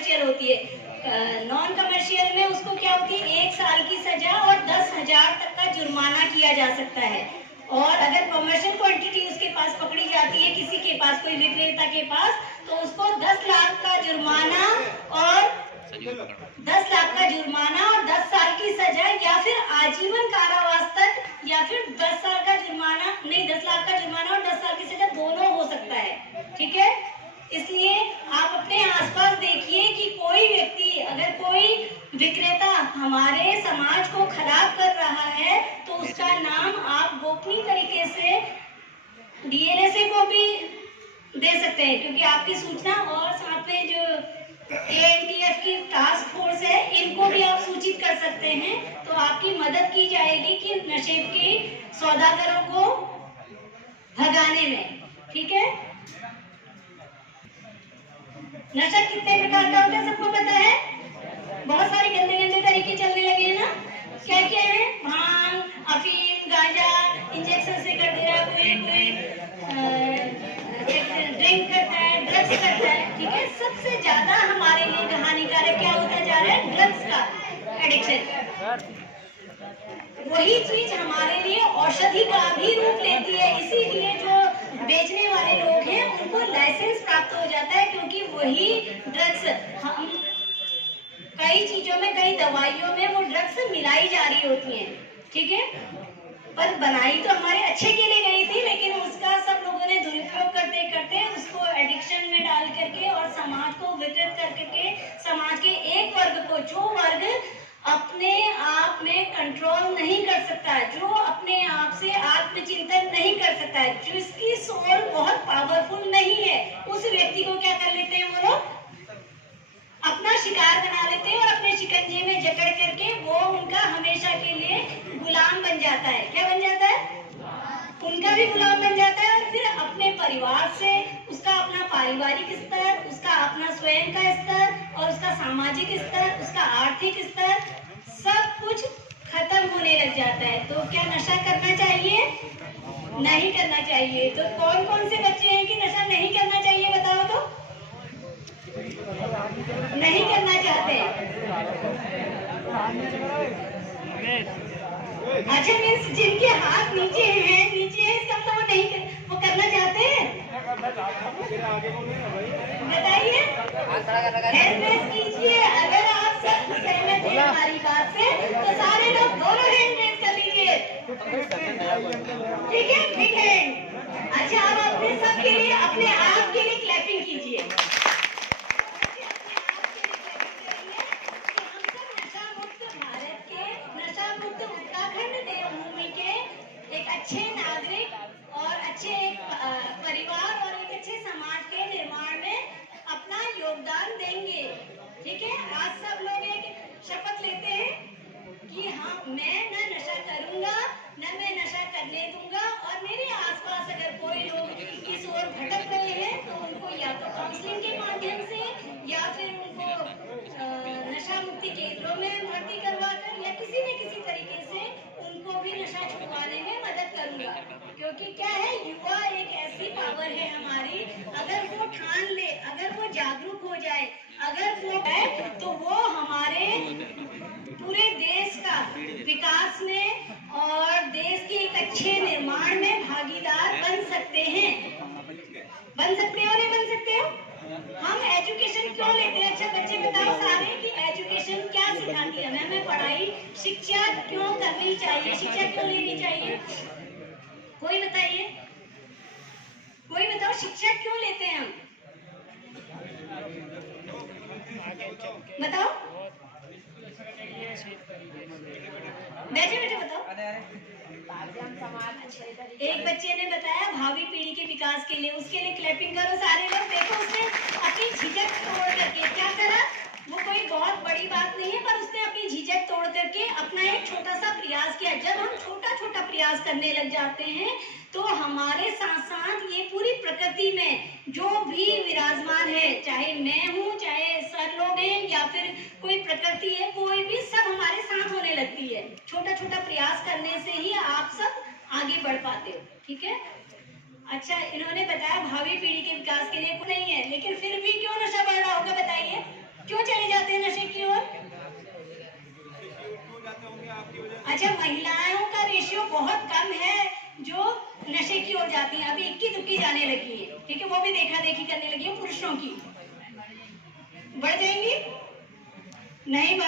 Commercial होती है। Non commercial में उसको क्या होती है, 1 साल की सजा और 10,000 तक का जुर्माना किया जा सकता है। और अगर कमर्शियल क्वांटिटी उसके पास पकड़ी जाती है, किसी के पास, कोई विक्रेता के पास, तो उसको 10 लाख का जुर्माना और 10 साल की सजा या फिर आजीवन कारावास तक, या फिर 10 साल का जुर्माना नहीं, 10 लाख का जुर्माना और 10 साल की सजा दोनों हो सकता है। ठीक है, इसलिए आप अपने आसपास देखिए कि कोई व्यक्ति, अगर कोई विक्रेता हमारे समाज को खराब कर रहा है तो उसका नाम आप गोपनीय तरीके से डीएलएसए को भी दे सकते हैं, क्योंकि आपकी सूचना, और साथ में जो एएनटीएफ की टास्क फोर्स है, इनको भी आप सूचित कर सकते हैं। तो आपकी मदद की जाएगी कि नशे के सौदागरों को भगाने में। ठीक है, नशा कितने प्रकार का होता है सबको पता है। बहुत सारे गंदे गंदे तरीके चलने लगे हैं ना। क्या क्या है, भांग, अफीम, गांजा, इंजेक्शन से कर दिया, कोई ड्रिंक करता है, ड्रग्स करता है। ठीक है, सबसे ज्यादा हमारे लिए हानिकारक क्या होता जा रहा है, ड्रग्स का एडिक्शन। वही चीज हमारे लिए औषधि का भी रूप लेती है, इसीलिए जो बेचने वाले लोग हैं उनको लाइसेंस प्राप्त हो जाता है, क्योंकि वही ड्रग्स हम कई चीजों में, कई दवाइयों में वो ड्रग्स मिलाई जा रही होती हैं। ठीक है, पर बनाई तो हमारे अच्छे के लिए गई थी, लेकिन उसका सब लोगों ने दुरुपयोग करते करते उसको एडिक्शन में डाल करके और समाज को विकृत करके, समाज के एक वर्ग को, जो वर्ग अपने आप में कंट्रोल नहीं कर सकता, जो अपने आप से आत्मचिंतन नहीं कर सकता, जिसकी सोल बहुत पावरफुल नहीं है, उस व्यक्ति को क्या कर लेते हैं वो लोग, अपना शिकार बना लेते हैं और अपने शिकंजे में जकड़ करके वो उनका हमेशा के लिए गुलाम बन जाता है। क्या बन जाता है, उनका भी गुलाम बन जाता है। और फिर अपने परिवार से उसका अपना पारिवारिक स्तर, उसका अपना स्वयं का स्तर और उसका सामाजिक स्तर, उसका आर्थिक स्तर, सब कुछ खत्म होने लग जाता है। तो क्या नशा करना चाहिए? नहीं करना चाहिए। तो कौन कौन से बच्चे हैं कि नशा नहीं करना चाहिए, बताओ तो। नहीं करना चाहते। अच्छा, मीन्स जिनके हाथ नीचे हैं, नीचे है, इसका मतलब वो नहीं, वो करना चाहते हैं। बताइए, हैंड रेस कीजिए। अगर आप सब सहमत हैं हमारी बात से, तो सारे लोग दोनों हैंड रेस कर लीजिए। ठीक है, ठीक है। अच्छा, अब अपने सबके लिए, अपने आप के लिए क्लैपिंग कीजिए। अच्छे नागरिक और अच्छे परिवार और एक अच्छे समाज के निर्माण में अपना योगदान देंगे। ठीक है, आज सब लोग एक शपथ लेते हैं कि हाँ, मैं न नशा करूंगा, न मैं नशा करने दूंगा, और मेरे आसपास अगर कोई लोग इस ओर भटक रहे हैं तो उनको या तो काउंसलिंग के माध्यम से या फिर उनको नशा मुक्ति केंद्रों में भर्ती करवाकर या किसी न किसी तरीके से उनको भी नशा छुड़वाने में मदद करूंगा। क्योंकि क्या है, युवा एक ऐसी पावर है हमारी, अगर वो ठान ले, अगर वो जागरूक हो जाए, अगर वो है, तो वो हमारे पूरे देश का विकास में और देश के एक अच्छे निर्माण में भागीदार बन सकते हैं। बन सकते हो, नहीं बन सकते हो? हम एजुकेशन क्यों लेते हैं? अच्छा बच्चे बताओ सारे कि एजुकेशन क्या सिखाती है हमें? पढ़ाई, शिक्षा क्यों करनी चाहिए, शिक्षा क्यों लेनी चाहिए? कोई बताइए, कोई बताओ, शिक्षा क्यों लेते हैं हम? बताओ, बैठे बैठे बताओ। एक बच्चे ने बताया भावी पीढ़ी के विकास के लिए, उसके लिए क्लैपिंग करो सारे लोग। देखो, उसने अपनी झिझक तोड़ करके क्या करा, वो कोई बहुत बड़ी बात नहीं है, पर उसने अपनी झिझक तोड़ करके अपना एक छोटा सा प्रयास किया। जब हम छोटा छोटा प्रयास करने लग जाते हैं तो हमारे साथ साथ ये पूरी प्रकृति में जो भी विराजमान है, चाहे मैं हूँ, चाहे सर लोग हैं, या फिर कोई प्रकृति है, कोई भी, सब हमारे साथ होने लगती है। छोटा छोटा प्रयास करने से ही आप सब आगे बढ़ पाते हो। ठीक है, अच्छा, इन्होंने बताया भावी पीढ़ी के विकास के लिए नहीं है, लेकिन फिर भी क्यों नशा बढ़ रहा होगा, बताइए क्यों अच्छा, महिलाओं का रेशियो बहुत कम है जो नशे की ओर जाती हैं, अभी इक्की दुक्की जाने लगी है, ठीक है, वो भी देखा देखी करने लगी है पुरुषों की। बढ़ जाएंगी नहीं।